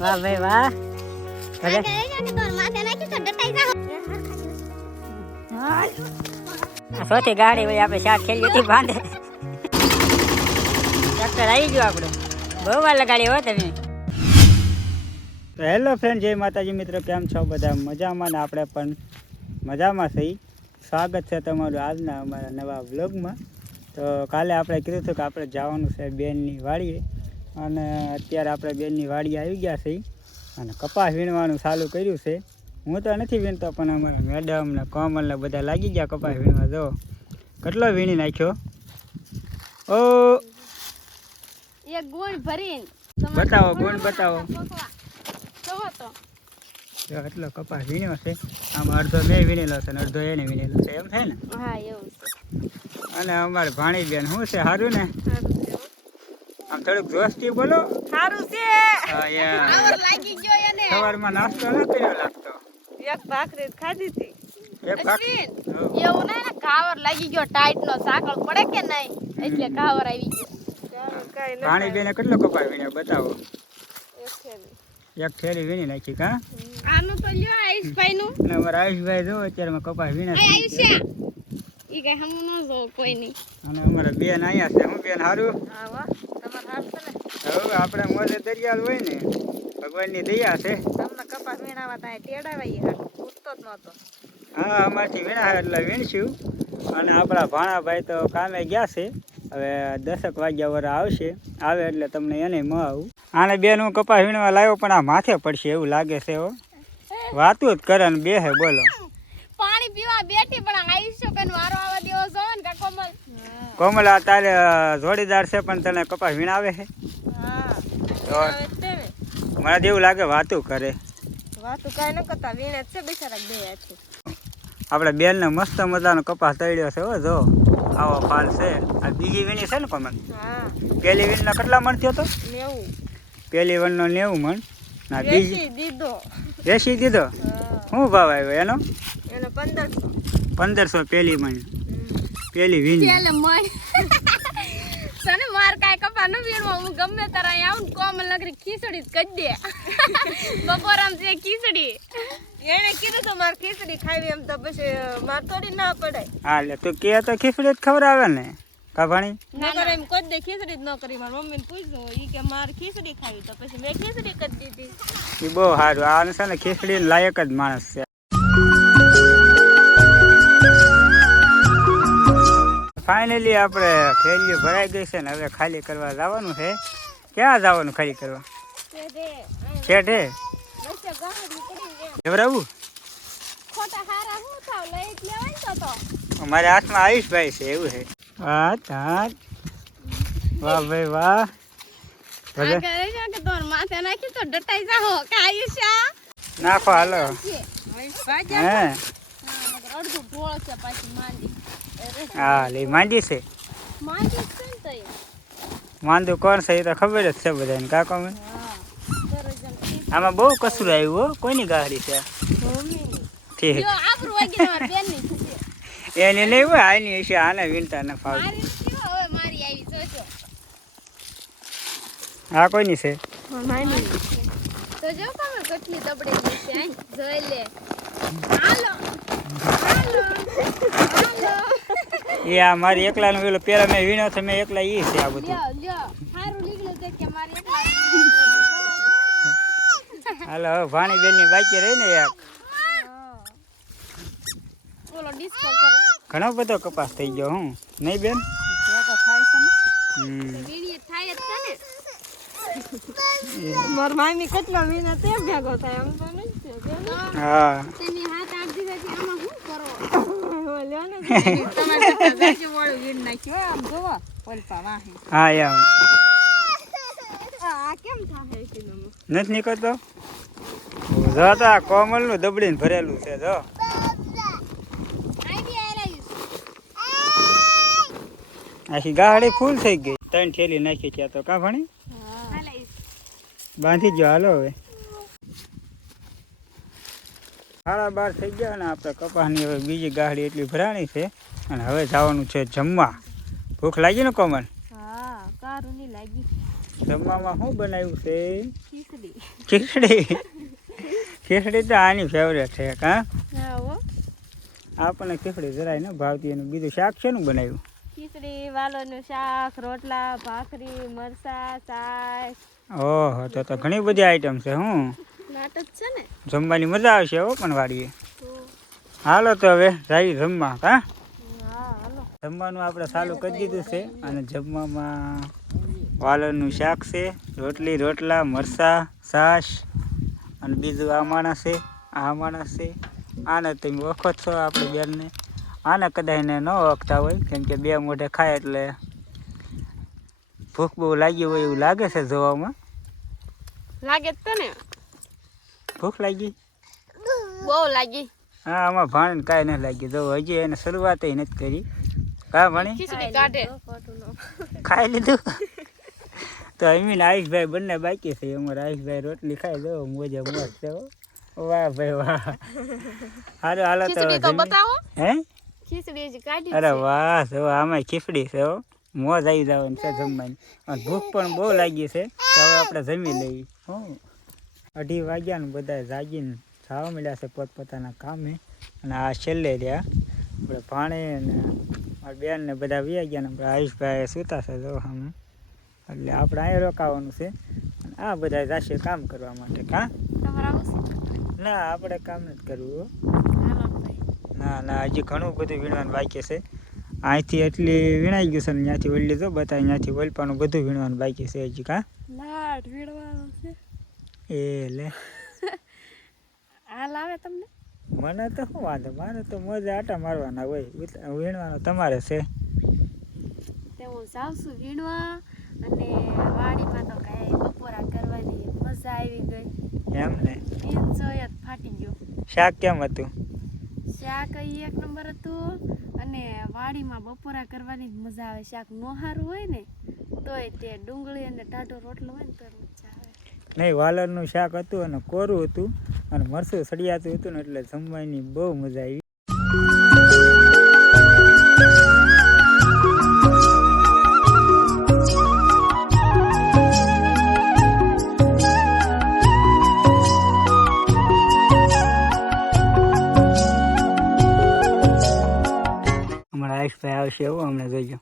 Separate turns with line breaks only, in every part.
વાહ ભાઈ વાહ. ભલે સોથી ગાડી ભાઈ આપણે શાક ખેલી હતી બાંધે ટ્રેક્ટર આવી ગયું આપણે. બહુ વાર લગાડી હો તમે. હેલો ફ્રેન્ડ જય માતાજી મિત્રો, કેમ છો બધા? મજામાં ને આપણે પણ મજામાં થઈ સ્વાગત છે તમારું આજના અમારા નવા વ્લોગમાં તો કાલે આપણે કીધું હતું કે આપણે જવાનું છે બેનની વાડીએ. અને અત્યારે આપણે બેનની વાડી આવી ગયા છે અને કપાસ વીણવાનું ચાલુ કર્યું છે. હું તો નથી વીણતો પણ અમારે મેડમ ને કોમલ ને બધા લાગી ગયા કપાસ વીણવા. જો કેટલો વીણી નાખ્યો? ઓ!
એક ગુણ ભરીને
બતાવો ગુણ બતાવો. જો એટલો કપાસ વીણ્યો છે. આમ અડધો મેં વીણેલો છે ને અડધો એને વીણેલો છે એમ થાય ને?
એવું
અને અમારે ભાણી બેન શું છે સારું ને? થોડુંક જોશથી બોલો.
સારું છે.
સવારમાં નાસ્તો ન કર્યો લાગતો.
એક ભાખરી ખાધી હતી. એવું નહીં ને કાવર લાગી ગયો ટાઈટ નો સાકળ પડે કે નહીં? એટલે કાવર આવી ગયો.
બેને કેટલો કપાસ વીણ્યો બતાવો. એક થેલી. વીણી નાખી કા?
આનું તો લ્યો આયુષભાઈ નું
અમારા આયુષભાઈ જો અત્યારમાં કપાસ વીણા છે.
આયુષ્યા. ઈ કઈ હમ ન જો કોઈ નહીં.
અને અમારા બેન અહીંયા છે. હું બેન હારું?
હા વાહ.
હવે આપણે મોજે દરિયાલ હોય ને ભગવાનની દયા છે.
તમને કપાસ વીણાવા ત્યાં જ નહોતો.
હા અમારથી વીણા એટલે વીણશું. અને આપણા ભાણાભાઈ તો કામે ગયા છે. હવે દસક વાગ્યા વર આવશે. આવે એટલે તમને એને મ આવું. આને બેન હું કપાસ વીણવા લાવ્યો પણ આ માથે પડશે એવું લાગે છે હો? વાતું જ કરે ને બેહે બોલો.
પાણી પીવા બેઠી પણ આયુષ્ય બેન વારો આવા દેવો છો ને કા કોમલ
કોમલા તારે જોડીદાર છે પણ તને કપાસ વીણાવે છે? મારા જેવું લાગે વાતું કરે.
વાતું કાંઈ ન કરતા વીણે છે બિચારા બે છે
આપણે બેનને મસ્ત મજાનો કપાસ તળ્યો છે હો જો. આવો ફાલ છે. આ બીજી વીણી છે ને કોમલ? પેલી વીણનો કેટલા મણ થયો તો?
નેવું.
પહેલી વણનો નેવું મણ. ના બીજી
દીધો.
એસી દીધો? શું ભાવ આવ્યો એનો?
એનો પંદરસો.
પંદરસો પહેલી મણ. પહેલી વીણ.
પેલે મણ સને માર કાય કપા ન વીણવા હું ગમે તારા અહીં આવું કોમ લગરી ખીચડી જ કરી દે. બપોરામ છે ખીચડી. એને કીધું તો મારે ખીચડી ખાવી એમ તો પછી માર થોડી ના પડે
હા લે તું કે તો ખીચડી જ ખવડાવે ને. કાભાણી
કરે એમ કોઈ દે ખીચડી જ ન કરી. મારી મમ્મીને પૂછ્યું ઈ કે મારે ખીચડી ખાવી તો પછી મેં ખીચડી કરી દીધી.
ઈ બહુ સારું આ છે ને ખીચડી લાયક જ માણસ છે. ફાઇનલી આપણે થેલીઓ ભરાઈ ગઈ છે ને હવે ખાલી કરવા જવાનું છે. ક્યાં જવાનું ખાલી કરવા? છેઠે જવરાવું અમારા હાથમાં આયુષભાઈ છે એવું છે. હાથ હાથ. વાહ ભાઈ વાહ.
નાખો
હાલો. હે. હા લે માંડી છે.
માંડી છે ને તો એ.
માંદું કોણ છે એ તો ખબર જ છે બધાને કાકો
હા ખીચડી.
આમાં બહુ કસૂર આવ્યું હો કોઈની ગાડી છે. ઠીક.
જો આબરૂ વાગી તમારી બેનની છે.
એની નહીં હોય આની હશે આને વિનતા ન ફાવ
મારી કેવો હવે મારી આવી જોજો.
આ કોઈની છે?
તો જો તમે કેટલી દબડેલી છે આઈ જોઈ લે. હાલો. હાલો. હાલો.
એ આ મારી એકલાનું પેલો પેલા મેં વીણ્યો છે મેં એકલા ઈ છે આ બધું. હાલો હવે ભાણી બેનની બાકી રહી ને એક.
બોલો ડિસ્કો કરો.
ઘણો બધો કપાસ થઈ ગયો હું. નહીં બેન?
ને. માર મામી કેટલા મહિના તે ભેગો થાય આમ તો નહીં
હા
તેની હાથ આઠ દિવસથી આમાં શું કરો લ્યો ને તમારે ગાજી વાળું વીડ નાખ્યું આમ જોવો પલપા વાહે
હા એમ.
કેમ
નથી નીકળતો? જો તો આ કોમલનું દબડીને ભરેલું છે જો. આખી ગાડી ફૂલ થઈ ગઈ. ત્રણ થેલી નાખી ત્યાં તો કા ભણી? બાંધી ગયો હાલો હવે. સાડા બાર થઈ ગયા ને આપણે કપાસની હવે બીજી ગાડી એટલી ભરાણી છે અને હવે જવાનું છે જમવા. ભૂખ લાગી ને
કોમન
જમવામાં શું બનાવ્યું છે?
ખીચડી. ખીચડી?
તો આની ફેવરેટ છે કા
હા?
આપણને ખીચડી જરાય ને ભાવતી એનું બીજું શાક શેનું બનાવ્યું?
ખીચડી વાલોનું શાક રોટલા ભાખરી મરસા છાશ
ઓહો તો તો ઘણી બધી આઈટમ છે હું.
નાટક છે ને.
જમવાની મજા આવશે હો પણ વાડીએ. હાલો તો હવે જાય જમવા
હા?
જમવાનું આપણે ચાલુ કરી દીધું છે અને જમવામાં વાલરનું શાક છે રોટલી રોટલા મરસા છાશ અને બીજું આ માણસ છે આ માણસ છે. આને તમે ઓળખો છો આપણે બેનને. આને કદાચ ન ઓળખતા હોય કેમ કે બે મોઢે ખાય એટલે ભૂખ બહુ લાગી હોય એવું લાગે છે જોવામાં.
લાગે જ તને
ભૂખ લાગી?
બહુ લાગી.
હા આમાં ભાણ કાંઈ નથી લાગ્યું તો હજી એને શરૂઆત નથી કરી. કા ભણી? ખાઈ લીધું? તો અમીન આયુષભાઈ બંને બાકી છે. અમારે આયુષભાઈ રોટલી ખાઈ દો મોજે મોજ છે હો. વાહ ભાઈ વાહ. હાલો હાલો તો
બતાવો.
હે?
ખીચડી કાઢી
અરે વાહ જો આમાં ખીચડી છે હો. મોજ આવી જવાની છે જમવાની. ભૂખ પણ બહુ લાગી છે. તો હવે આપણે જમી લઈએ. હું. અઢી વાગ્યા ને બધા જાગીને જવા મળ્યા છે પોતપોતાના કામે. અને આ છેલ્લે રહ્યા. આપણે ભાણે ને મારી બેન ને બધા વ્યા ગયા ને આપણે આયુષભાઈ સૂતા છે જો સામે એટલે આપણે અહીં રોકાવાનું છે. અને આ બધા જશે કામ કરવા માટે કા? ના આપણે કામ નથી કરવું ના ના હજી ઘણું બધું વીણવાનું બાકી છે. અહીંથી એટલી વીણાઈ ગયું છે ને ત્યાંથી ઓલી જો બધા ત્યાંથી ઓલપાનું બધું વીણવાનું બાકી છે હજી કા?
લાટ વીણવાનો.
એ લે
હાલ આવે તમને?
મને તો શું વાંધો? મારે તો મોજા આટા મારવાના હોય. વીણવાનો તમારે છે.
તે હું જાઉં છું વીણવા અને વાડીમાં તો કાંઈ બપોરા કરવાની મજા આવી ગઈ.
એમ ને?
એન્જોય જ ફાટી ગયો.
શાક કેમ હતું?
શાક એક નંબર હતું અને વાડીમાં બપોરા કરવાની મજા આવે. શાક નો સારું હોય ને તોય તે ડુંગળી અને ટાઢો રોટલો હોય ને તો મજા આવે.
નહીં વાલરનું શાક હતું અને કોરું હતું અને મરસું સળિયાતું હતું ને એટલે જમવાની બહુ મજા આવી અમારા આયુષભાઈ આવશે એવું અમને જોઈજો.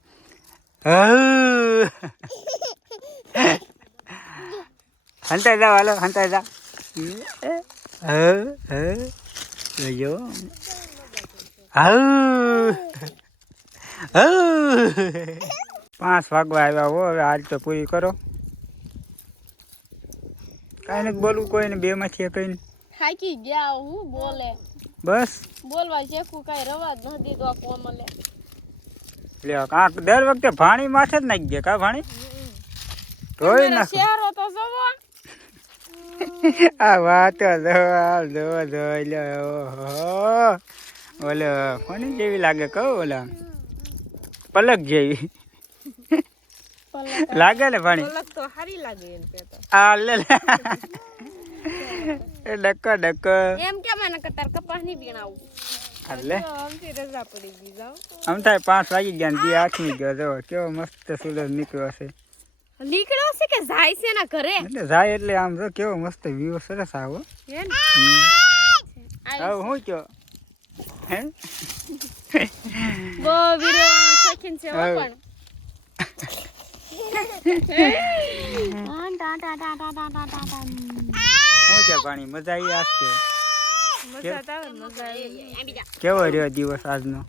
હંતાઈ જાઓ હાલો હંતાઈ જા હાઉ. હાઉ. પાંચ વાગવા આવ્યા હો હવે આજ તો પૂરી કરો કાંઈ નથી બોલવું કોઈને બે માંથી કઈ
થાકી ગયા હું બોલે
બસ
બોલવા શેખું કાંઈ રવા જ ન દીધો આ કોમલે
લે કાંક દર વખતે ભાણી માથે જ નાખી દે કા ભાણી ધોઈ ના
શેરો તો જોવો
આ વાતો ધો ધો ઓલો કોને જેવી લાગે કહો ઓલો? પલક જેવી. લાગે ને
પાણી
આ લે ડકો ડકો.
એમ કે મને કતાર કપાસની બીણાવું એટલે
આમ થાય પાંચ વાગી ગયા આઠમી ગયો જો કેવો મસ્ત સુરજ નીકળ્યો છે
નીકળ્યો છે કે જાય છે એના ઘરે?
એટલે જાય એટલે આમ જો કેવો મસ્ત વ્યૂ સરસ આવો. આવો હું કયો? હે? બો
પાણી.
મજા આવી આજ કેવો રહ્યો દિવસ આજનો?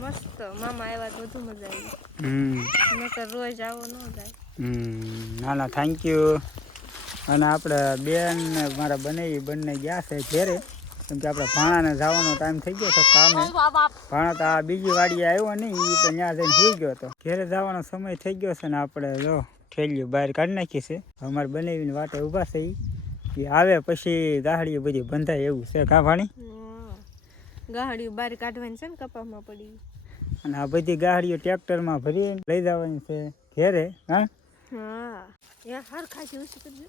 મસ્ત. મામા આવ્યા તો વધુ મજા આવી.
હમ.
નકર રોજ આવો ન જાય.
હમ. ના ના થેન્ક યુ અને આપણે બેન ને મારા બનેવી બંને ગયા છે ઘેરે. કેમ કે આપણે ભાણાને જવાનો ટાઈમ થઈ ગયો તો કામે. ભાણા તો આ બીજી વાડી આવ્યો નહીં એ તો ત્યાં જઈને સુઈ ગયો હતો. ઘેરે જવાનો સમય થઈ ગયો છે ને આપણે જો ઠેલિયું બહાર કાઢી નાખી છે. અમારે બનેવીને વાટે ઊભા છે. ઈ. આવે પછી ગાહડીઓ બધી બંધાય એવું છે કા ભાણી?
ગાહડી બહાર કાઢવાની છે ને કપામાં પડી.
અને આ બધી ગાડીઓ ટ્રેક્ટરમાં ભરી લઈ જવાની છે ઘેરે હા?
હા. એ હર ખાસી ઓછી કરજો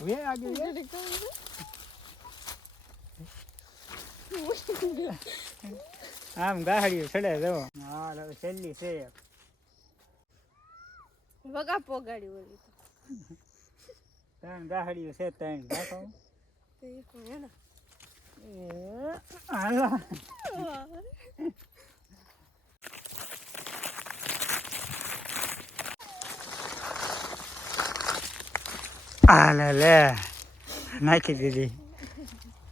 વે આગે વે. આમ ગાડીઓ ચડે જો હા. હવે છેલ્લી છે
વગા પોગાડી ઓલી
ત્રણ ગાહડીઓ છે, ત્રણ
એના?
હાલો. લે. નાખી દીધી.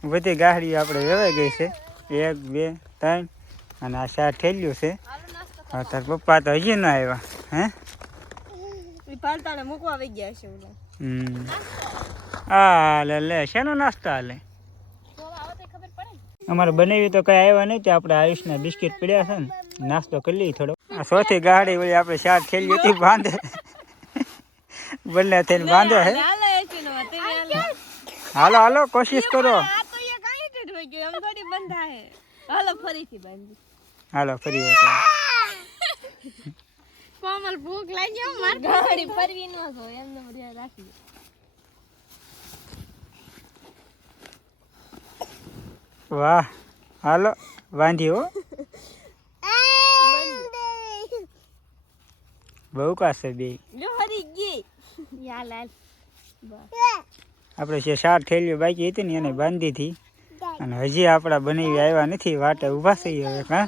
બધી ગાહડીઓ આપણે વેવાઈ ગઈ છે. એક, બે, ત્રણ. અને આ ચાર ઠેલ્યું છે. તાર પપ્પા તો હજી ના આવ્યા, હે?
એ પાલતાને મૂકવા આવી ગયા છે
હાલે લે શેનો નાસ્તો હાલે અમારે બનાવી તો કઈ આવ્યા નહીં તે આપણે આયુષના બિસ્કિટ પડ્યા છે ને નાસ્તો કરી લઈએ થોડો આ ચોથી ગાડી વળી આપણે શાક ખેલી હતી બાંધે બંને થઈને બાંધે હે.
હાલો હાલો.
કોશિશ કરો.
આ તો એ કાઈ ટેટ હોય ગયો એમ થોડી બંધા હે હાલો ફરી બાંધી.
હાલો ફરી વખત
ભૂખ લાગી માર ગાડી ફરવી ન તો એમને બધા રાખી
વાહ હાલો વાંધી હો. બહુ કાશે બે.
જો હરી ગઈ. યા લાલ.
આપણે જે સાર થેલીઓ બાકી હતી ને એને બાંધી હતી. અને હજી આપણા બનાવી આવ્યા નથી વાટે ઊભા થઈ હવે હા?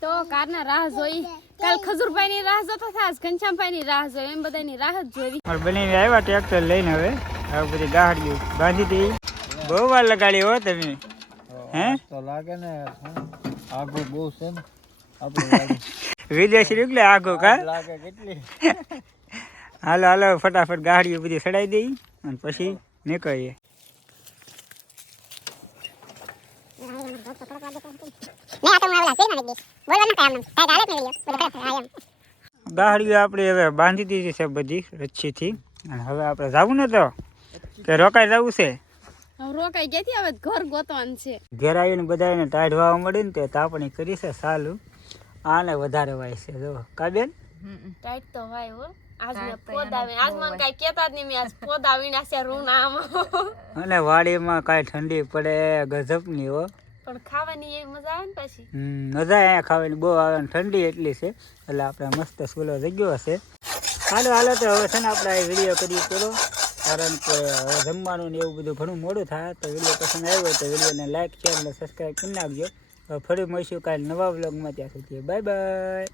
તો કારના રાહ જોઈ. કાલ ખજૂરભાઈ ની રાહ જોતો થાસ ઘનશ્યામભાઈ ની રાહ જોઈ એમ બધાની રાહ જ જોઈ.
પણ બનાવી આવ્યા ટ્રેક્ટર લઈને હવે. હવે બધી ગાડીઓ બાંધી દઈ બહુ વાર લગાડી હો તમે. હે?
તો લાગે ને આગળ બહુ છે ને. આપણે
વિદેશી એટલે આગો કા?
લાગે કેટલી.
હાલો હાલો ફટાફટ ગાડીઓ બધી ચડાવી દઈ અને પછી નીકળીએ. ગાડીઓ આપણી હવે બાંધી દીધી છે બધી રચ્છીથી. અને હવે આપણે જવું ને તો? કે રોકાઈ જવું છે?
રોકાઈ ગઈ હવે ઘર ગોતવાનું છે.
ઘેર આવીને બધાને ટાઢ વાવા મળી તે તાપણી કરી છે સાલું. આને વધારે વાય છે જો કાબેન
ટાઈટ તો વાય હો. આજ મે પોદ આવી આજ મન કઈ કેતા જ નહીં મેં આજ પોદ આવીને છે રૂન આમ
અને વાડીમાં કાઈ ઠંડી પડે ગજબની હો.
મજા આવે
મજા અહીંયા ખાવાની. બહુ આવે ઠંડી એટલી છે. એટલે આપણે મસ્ત સ્કૂલો જગ્યો હશે. હાલો હાલો, તો હવે છે ને આપણે આ વીડિયો કરી પૂરો કારણ કે હવે જમવાનું ને એવું બધું ઘણું મોડું થાય. તો વીડિયો પસંદ આવ્યો તો વિડીયોને લાઈક શેર અને સબસ્ક્રાઈબ કરી નાખજો. ફરી મળીશું કાલે નવા બ્લોગમાં ત્યાં સુધી બાય બાય